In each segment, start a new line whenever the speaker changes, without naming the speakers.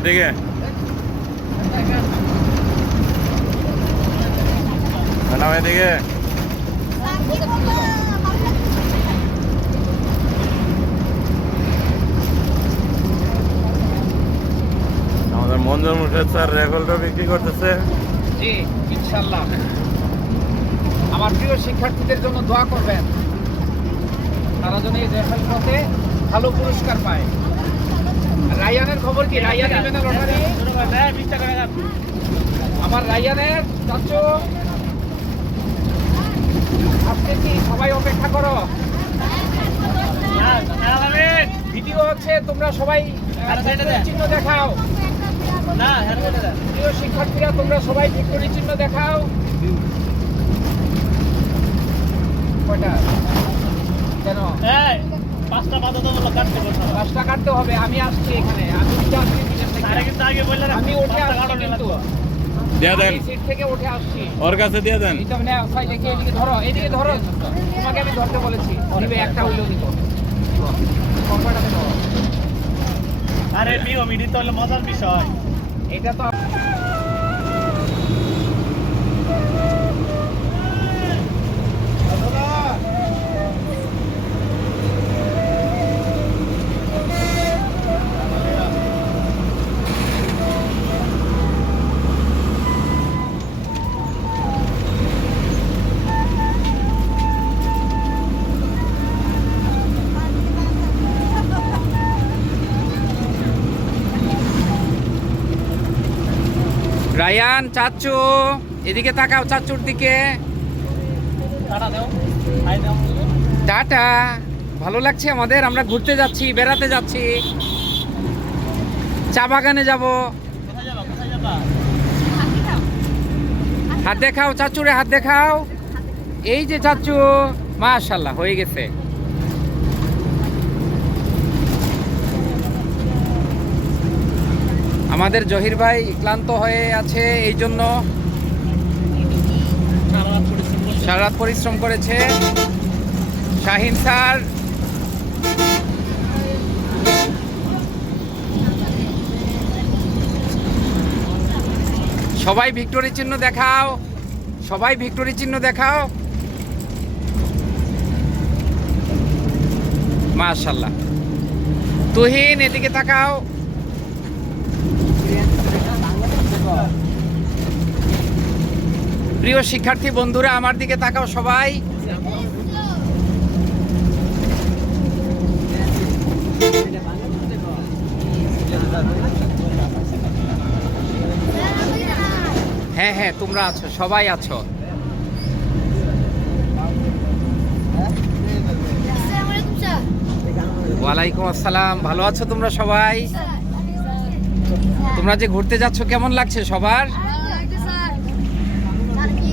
এদিকে। ম্যাডাম, এদিকে। আমাদের মঞ্জুর মুর্শেদ স্যার রেফেলটা বিক্রি করতেছে?
জি ইনশাল্লাহ আমার প্রিয় শিক্ষার্থীদের জন্য দোয়া করবেন। তারা যেন এই রেফাল ভালো পুরস্কার পায়। রায়ানের খবর কি? রায়ান নেবে না লটারি আমার রায়ানের চাচু আজকে কি সবাই অপেক্ষা করো? ভিডিও হচ্ছে তোমরা সবাই চিহ্ন দেখাও। প্রিয় শিক্ষার্থীরা তোমরা সবাই ভিক্টোরি চিহ্ন দেখাও। কয়টা? কেন?
পাঁচটা বাধ্যতামূলক কাটতে বলছো
পাঁচটা কাটতে হবে আমি আসছি এখানে। আমি উঠে আসছি
আরে কিন্তু আগে বললে
আমি উঠে আসছি কিন্তু।
দিয়ে দেন।
সিট থেকে উঠে আসছি।
ওর কাছে দিয়ে দেন।
তো মানে ফাইলে কি এদিকে ধরো এদিকে ধরো। তোমাকে আমি ধরতে বলেছি। নিবে একটা দিব। কম্পাটা
আরে নিয়ম ইডি তো হলো মজার বিষয়।
এটা তো রায়ান চাচ্চু এদিকে তাকাও চাচ্চুর দিকে।
টাটা।
ভালো লাগছে আমাদের, আমরা ঘুরতে যাচ্ছি, বেড়াতে যাচ্ছি। চা বাগানে যাবা। হাত দেখাও, চাচুরে হাত দেখাও। এই যে চাচু, মাশাল্লাহ, হয়ে গেছে। আমাদের জহির ভাই ক্লান্ত হয়ে আছে এই জন্য
সারা পরিশ্রম করেছে।
শাহিন স্যার। সবাই ভিক্টোরি চিহ্ন দেখাও। সবাই ভিক্টোরি চিহ্ন দেখাও। মাশাল্লাহ তুহিন, এদিকে তাকাও। প্রিয় শিক্ষার্থী বন্ধুরা, আমার দিকে তাকাও সবাই। হ্যাঁ হ্যাঁ তোমরা আছো, সবাই আছো। ওয়ালাইকুম আসসালাম, ভালো আছো তোমরা সবাই? তোমরা যে ঘুরতে যাচ্ছ কেমন লাগছে সবার?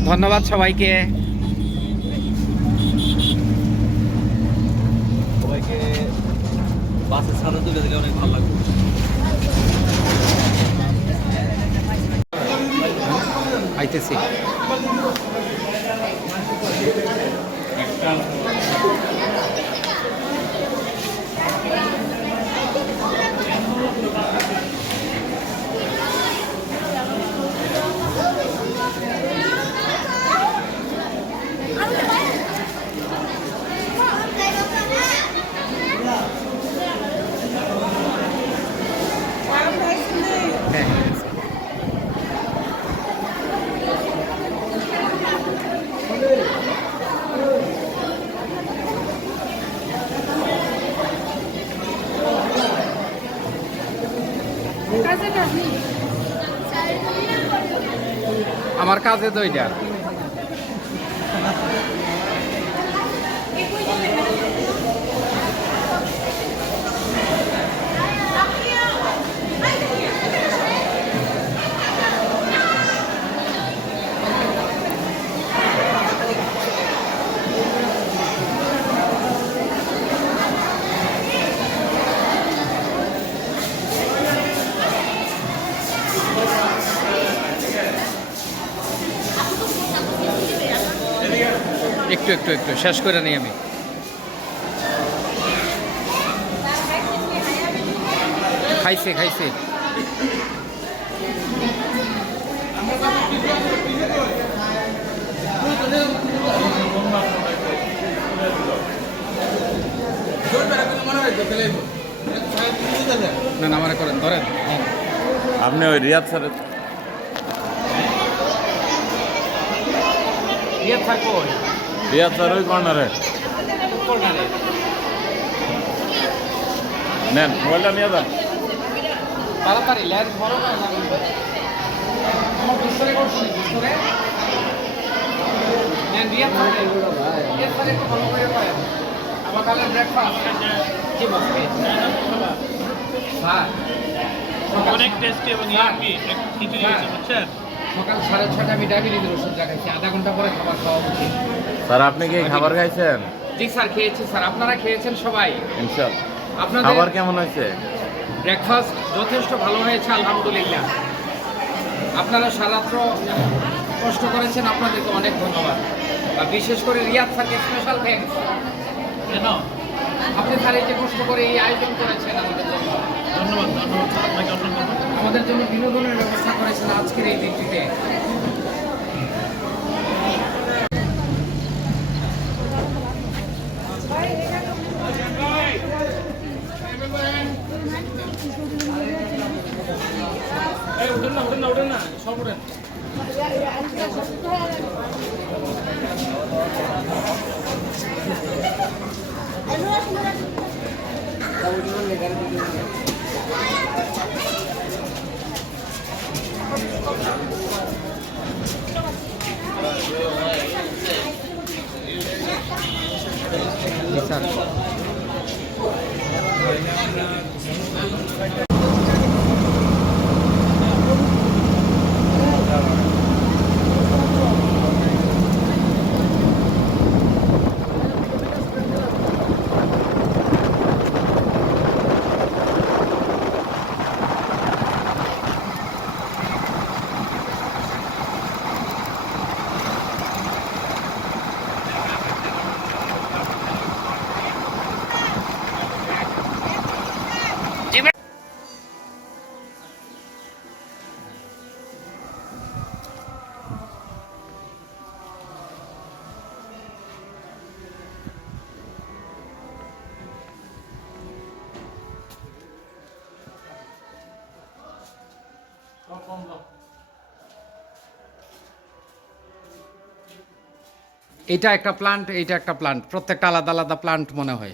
ধন্যবাদ সবাইকে।
সবাইকে বাসে তুলে দিলে অনেক ভালো লাগবে।
আইতেছি। আমার কাছে তো এটা একটু একটু শেষ করে নিই আমি। খাইছে খাইছে। না না করেন ধরেন।
আপনি ওই রিয়াদ স্যারের রিয়াদ স্যার কই? ওই কর্নারে? নেন মোবাইলটা নিয়ে যান।
তাড়াতাড়ি ল্যান্ড বড় করে না আমার বিস্তরে করছি বিস্তরে? নেন দিয়ে থাকে এর পরে একটু ভালো করে করেন আমার কালে ব্রেকফাস্ট জি বসে স্যার
অনেক টেস্টি এবং ইয়ামি এক খিচুড়ি হয়েছে বুঝছেন?
সকাল সাড়ে ছটা আমি ডায়াবেটিসের ওষুধ লাগাইছি আধা ঘণ্টা পরে খাবার খাওয়া উচিত।
স্যার আপনি কি খাবার খাইছেন?
জি স্যার খেয়েছি স্যার। আপনারা খেয়েছেন সবাই?
ইনশাল
আপনাদের
খাবার কেমন হয়েছে?
ব্রেকফাস্ট যথেষ্ট ভালো হয়েছে আলহামদুলিল্লাহ। আপনারা সারাত্র কষ্ট করেছেন আপনাদেরকে অনেক ধন্যবাদ। আর বিশেষ করে রিয়াদ স্যারকে স্পেশাল থ্যাঙ্কস
কেন?
আপনি স্যার এই যে কষ্ট করে এই আয়োজন করেছেন আমাদের জন্য।
ধন্যবাদ ধন্যবাদ। স্যার আপনাকে অসংখ্য ধন্যবাদ।
আমাদের জন্য বিনোদনের ব্যবস্থা করেছেন আজকের এই দিনটিতে।
すいません。
এটা একটা প্লান্ট এটা একটা প্লান্ট প্রত্যেকটা আলাদা আলাদা প্লান্ট মনে হয়।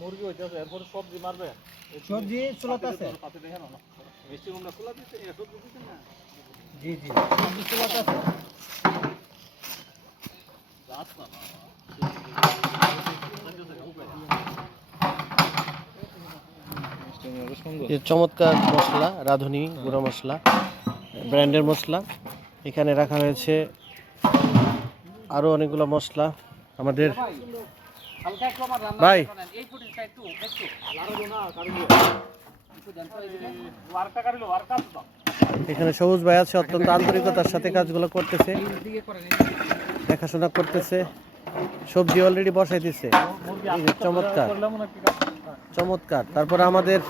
মুরগি হইতেছে এরপরে সবজি মারবে?
সবজি চুলাতে আছে।
পাতে দেখেন না মিষ্টি কুমড়া খোলা দিতে সবজি দিতে না?
জি জি সবজি চুলাতে আছে। চমৎকার মশলা রাঁধুনি গুঁড়ো মশলা ব্র্যান্ডের মশলা। এখানে রাখা হয়েছে আরও অনেকগুলো মশলা আমাদের
ভাই।
এখানে সবুজ ভাই আছে অত্যন্ত আন্তরিকতার সাথে কাজগুলো করতেছে। দেখাশোনা করতেছে। সবজি অলরেডি বসাই দিচ্ছে চমৎকার। চমৎকার। তারপরে আমাদের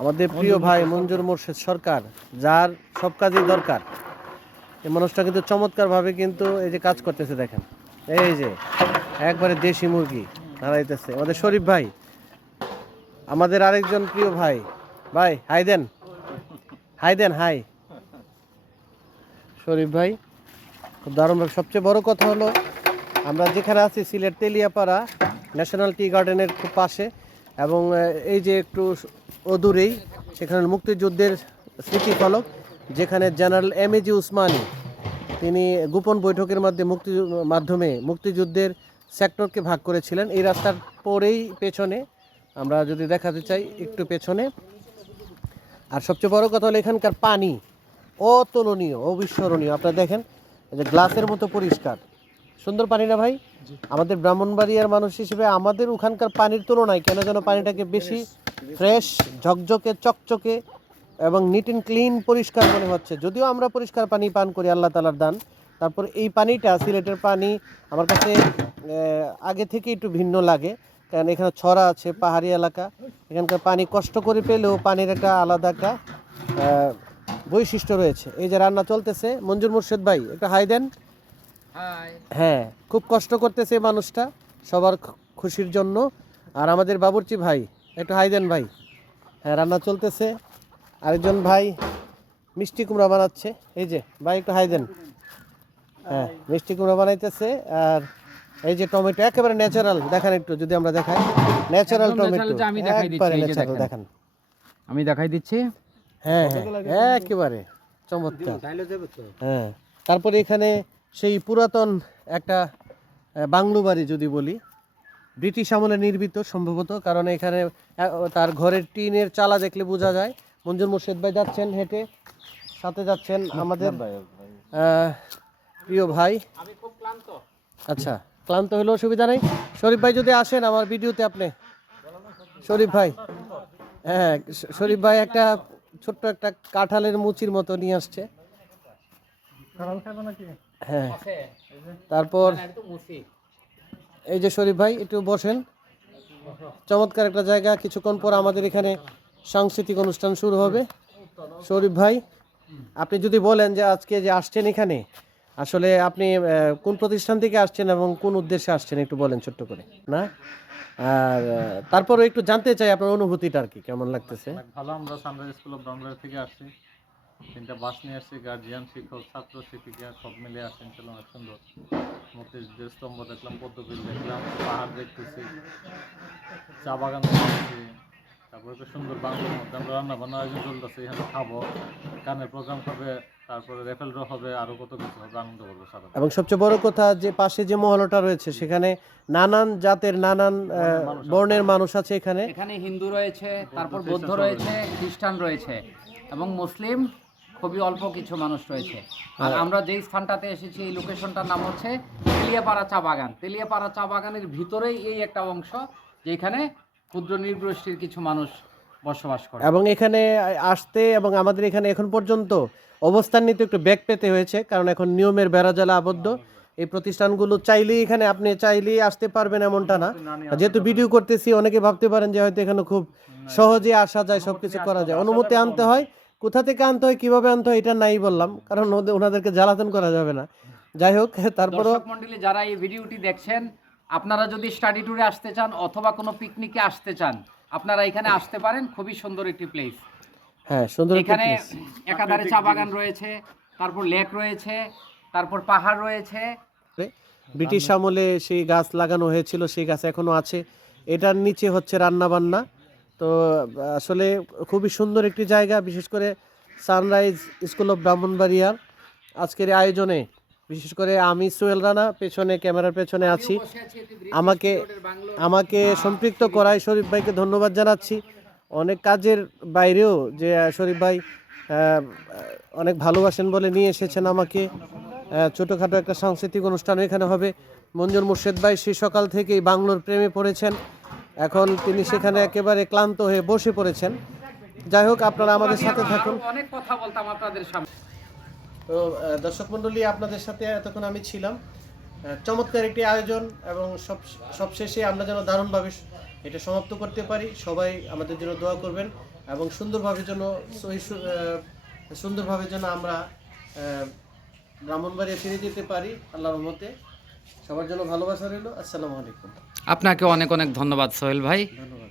আমাদের প্রিয় ভাই মঞ্জুর মোর্শেদ সরকার যার সব কাজই দরকার। এই মানুষটা কিন্তু চমৎকারভাবে কিন্তু এই যে কাজ করতেছে দেখেন। এই যে, একবারে দেশি মুরগি হারাইতেছে। আমাদের শরীফ ভাই, আমাদের আরেকজন প্রিয় ভাই। ভাই, হাই দেন। হাই দেন, হাই। শরীফ ভাই, খুব দারুণভাবে সবচেয়ে বড় কথা হলো, আমরা যেখানে আছি, সিলেট তেলিয়াপাড়া ন্যাশনাল টি গার্ডেনের খুব পাশে। এবং এই যে একটু অদূরেই সেখানে মুক্তিযুদ্ধের স্মৃতিফলক, যেখানে general M A G Osmani তিনি গোপন বৈঠকের মধ্যে মুক্তি মাধ্যমে মুক্তিযুদ্ধের সেক্টরকে ভাগ করেছিলেন। এই রাস্তার পরেই পেছনে আমরা যদি দেখাতে চাই একটু পেছনে। আর সবচেয়ে বড় কথা হলো এখানকার পানি অতুলনীয় অবিস্মরণীয়। আপনারা দেখেন যে গ্লাসের মতো পরিষ্কার। সুন্দর পানি না ভাই? আমাদের ব্রাহ্মণবাড়িয়ার মানুষ হিসেবে আমাদের ওখানকার পানির তুলনায় কেন যেন পানিটাকে বেশি ফ্রেশ ঝকঝকে চকচকে এবং নিট অ্যান্ড ক্লিন পরিষ্কার মনে হচ্ছে। যদিও আমরা পরিষ্কার পানি পান করি আল্লাহ তালার দান। তারপর এই পানিটা সিলেটের পানি আমার কাছে আগে থেকে একটু ভিন্ন লাগে। কারণ এখানে ছড়া আছে পাহাড়ি এলাকা। এখানকার পানি কষ্ট করে পেলেও পানির একটা আলাদা একটা বৈশিষ্ট্য রয়েছে। এই যে রান্না চলতেছে মঞ্জুর মুর্শেদ ভাই একটু হাই দেন। হ্যাঁ খুব কষ্ট করতেছে মানুষটা সবার খুশির জন্য। আর আমাদের বাবুর্চি ভাই একটু হাই দেন ভাই। হ্যাঁ রান্না চলতেছে। আরেকজন ভাই মিষ্টি কুমড়া বানাচ্ছে। এই যে ভাই একটু হাই দেন। হ্যাঁ মিষ্টি কুমড়া বানাইতেছে আর এই যে টমেটো একেবারে ন্যাচারাল দেখান একটু যদি আমরা দেখাই। ন্যাচারাল টমেটো
আমি দেখাই দিচ্ছি,
একবারে
এই যে
ন্যাচারাল
দেখেন। আমি দেখাই দিচ্ছি।
হ্যাঁ হ্যাঁ একেবারে চমৎকার। হ্যাঁ তারপরে এখানে সেই পুরাতন একটা বাংলো বাড়ি যদি বলি ব্রিটিশ আমলে নির্মিত সম্ভবত কারণ এখানে তার ঘরের টিনের চালা দেখলে বোঝা যায় মঞ্জুর মুর্শেদ ভাই যাচ্ছেন হেঁটে সাথে যাচ্ছেন আমাদের প্রিয় ভাই।
আমি খুব ক্লান্ত।
আচ্ছা ক্লান্ত হলেও অসুবিধা নেই। শরীফ ভাই যদি আসেন আমার ভিডিওতে আপনি। শরীফ ভাই হ্যাঁ শরীফ ভাই একটা ছোট্ট একটা কাঁঠালের মুচির মতো নিয়ে আসছে। হ্যাঁ। তারপর এই যে শরীফ ভাই একটু বসেন। চমৎকার একটা জায়গা। কিছুক্ষণ পর আমাদের এখানে সাংস্কৃতিক অনুষ্ঠান শুরু হবে। শরীফ ভাই আপনি যদি বলেন যে আজকে যে আসছেন এখানে আসলে আপনি কোন প্রতিষ্ঠান থেকে আসছেন এবং কোন উদ্দেশ্যে আসছেন একটু বলেন ছোট্ট করে। না? আর আহ, তারপরও একটু জানতে চাই আপনার অনুভূতিটা আর কি কেমন লাগতেছে?
ভালো আমরা সানরাইজ স্কুল অফ ব্রাহ্মণবাড়ি থেকে আসছি। তিনটা বাস নিয়ে আসছি গার্জিয়ান শিক্ষক ছাত্র শিক্ষিকা সব মিলে আসছেন ছিল অনেক সুন্দর। মুক্তিযুদ্ধের স্তম্ভ দেখলাম পদ্মবিল দেখলাম পাহাড় দেখতেছি চা বাগান দেখতেছি। তারপরে একটা সুন্দর বাংলার মধ্যে আমরা রান্না বান্না আয়োজন চলতেছে এখানে খাব গানের প্রোগ্রাম হবে তারপরে রেফেল ড্র হবে আরও কত কিছু হবে আনন্দ করব সারা
এবং সবচেয়ে বড় কথা যে পাশে যে মহলটা রয়েছে সেখানে নানান জাতের নানান বর্ণের মানুষ আছে। এখানে।
এখানে হিন্দু রয়েছে তারপর বৌদ্ধ রয়েছে। খ্রিস্টান রয়েছে এবং মুসলিম খুবই অল্প কিছু মানুষ রয়েছে। আর আমরা যেই স্থানটাতে এসেছি এই লোকেশনটার নাম হচ্ছে তেলিয়াপাড়া চা বাগান। তেলিয়াপাড়া চা বাগানের ভিতরেই এই একটা অংশ যেখানে ক্ষুদ্র নৃগোষ্ঠীর কিছু মানুষ বসবাস করে।
এবং এখানে আসতে এবং আমাদের এখানে এখন পর্যন্ত অবস্থান নিতে একটু ব্যাগ পেতে হয়েছে কারণ এখন নিয়মের বেড়াজালা আবদ্ধ। এই প্রতিষ্ঠানগুলো চাইলেই এখানে আপনি চাইলেই আসতে পারবেন এমনটা না। যেহেতু ভিডিও করতেছি অনেকে ভাবতে পারেন যে হয়তো এখানে খুব সহজে আসা যায় সব কিছু করা যায়। অনুমতি আনতে হয়। কোথা থেকে আনতে হয় কীভাবে আনতে হয় এটা নাই বললাম কারণ ওদের- ওনাদেরকে জ্বালাতন করা যাবে না। যাই হোক তারপরও
মন্ডলী যারা এই ভিডিওটি দেখছেন আপনারা যদি স্টাডি ট্যুরে আসতে চান অথবা কোনো পিকনিকে আসতে চান আপনারা এখানে আসতে পারেন। খুবই সুন্দর একটি প্লেস
হ্যাঁ সুন্দর
এখানে। একাধারে চা বাগান রয়েছে তারপর লেক রয়েছে তারপর পাহাড় রয়েছে।
ব্রিটিশ আমলে সেই গাছ লাগানো হয়েছিল সেই গাছ এখনও আছে। এটার নিচে হচ্ছে রান্না বান্না তো আসলে খুবই সুন্দর একটি জায়গা বিশেষ করে সানরাইজ স্কুল অফ ব্রাহ্মণবাড়িয়ার আজকের আয়োজনে বিশেষ করে আমি সোহেল রানা, পেছনে, ক্যামেরার পেছনে আছি। আমাকে আমাকে সম্পৃক্ত করায় শরীফ ভাইকে ধন্যবাদ জানাচ্ছি। অনেক কাজের বাইরেও যে শরীফ ভাই অনেক ভালোবাসেন বলে নিয়ে এসেছেন আমাকে। ছোটোখাটো একটা সাংস্কৃতিক অনুষ্ঠান এখানে হবে। মঞ্জুর মুর্শেদ ভাই সেই সকাল থেকেই বাংলোর প্রেমে পড়েছেন। এখন তিনি সেখানে একেবারে ক্লান্ত হয়ে বসে পড়েছেন। যাই হোক, আপনারা আমাদের সাথে থাকুন।
অনেক কথা বলতাম আপনাদের সামনে।
তো দর্শক মণ্ডলী আপনাদের সাথে এতক্ষণ আমি ছিলাম। চমৎকার একটি আয়োজন এবং সব সবশেষে আমরা যেন দারুণভাবে এটা সমাপ্ত করতে পারি। সবাই আমাদের জন্য দোয়া করবেন এবং সুন্দরভাবে যেন সুন্দরভাবে যেন আমরা ব্রাহ্মণবাড়িয়া ফিরে যেতে পারি আল্লাহর মতে সবার জন্য ভালোবাসা রইল। আসসালামু আলাইকুম।
আপনাকে অনেক অনেক ধন্যবাদ সোহেল ভাই।
ধন্যবাদ।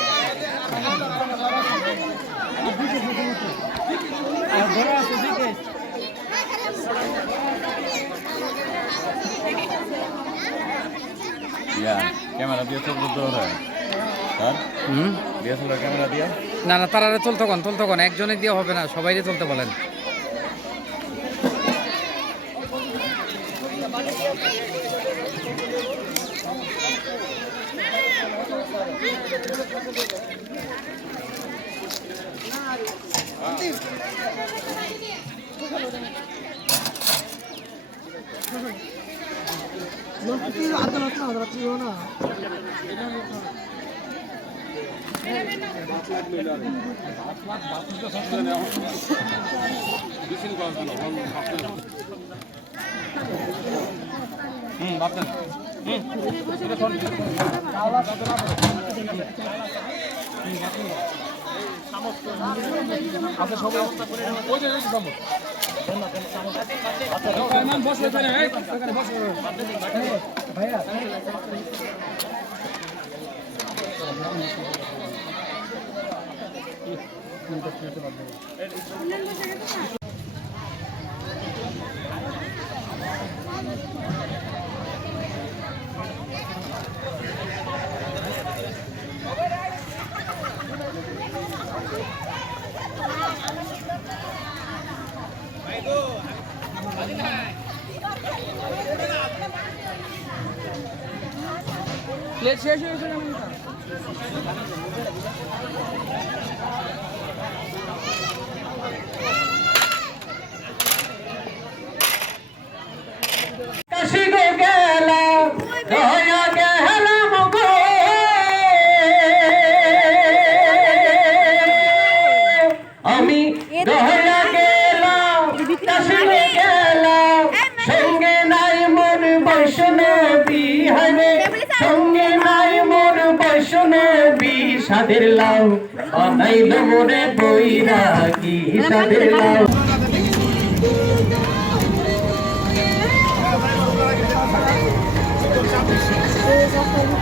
ক্যামেরা দিয়ে
না না তারা চলতে কন চলতে কন। একজনে দিয়ে হবে না সবাই চলতে বলেন।
হুম ভাবছেন হুম আচ্ছা সব ব্যবস্থা করে ওই যে সম্ভব ভাইয়া কাশি হিসাবের লাউ অনাই দমরে বইরা কি হিসাবের Thank you.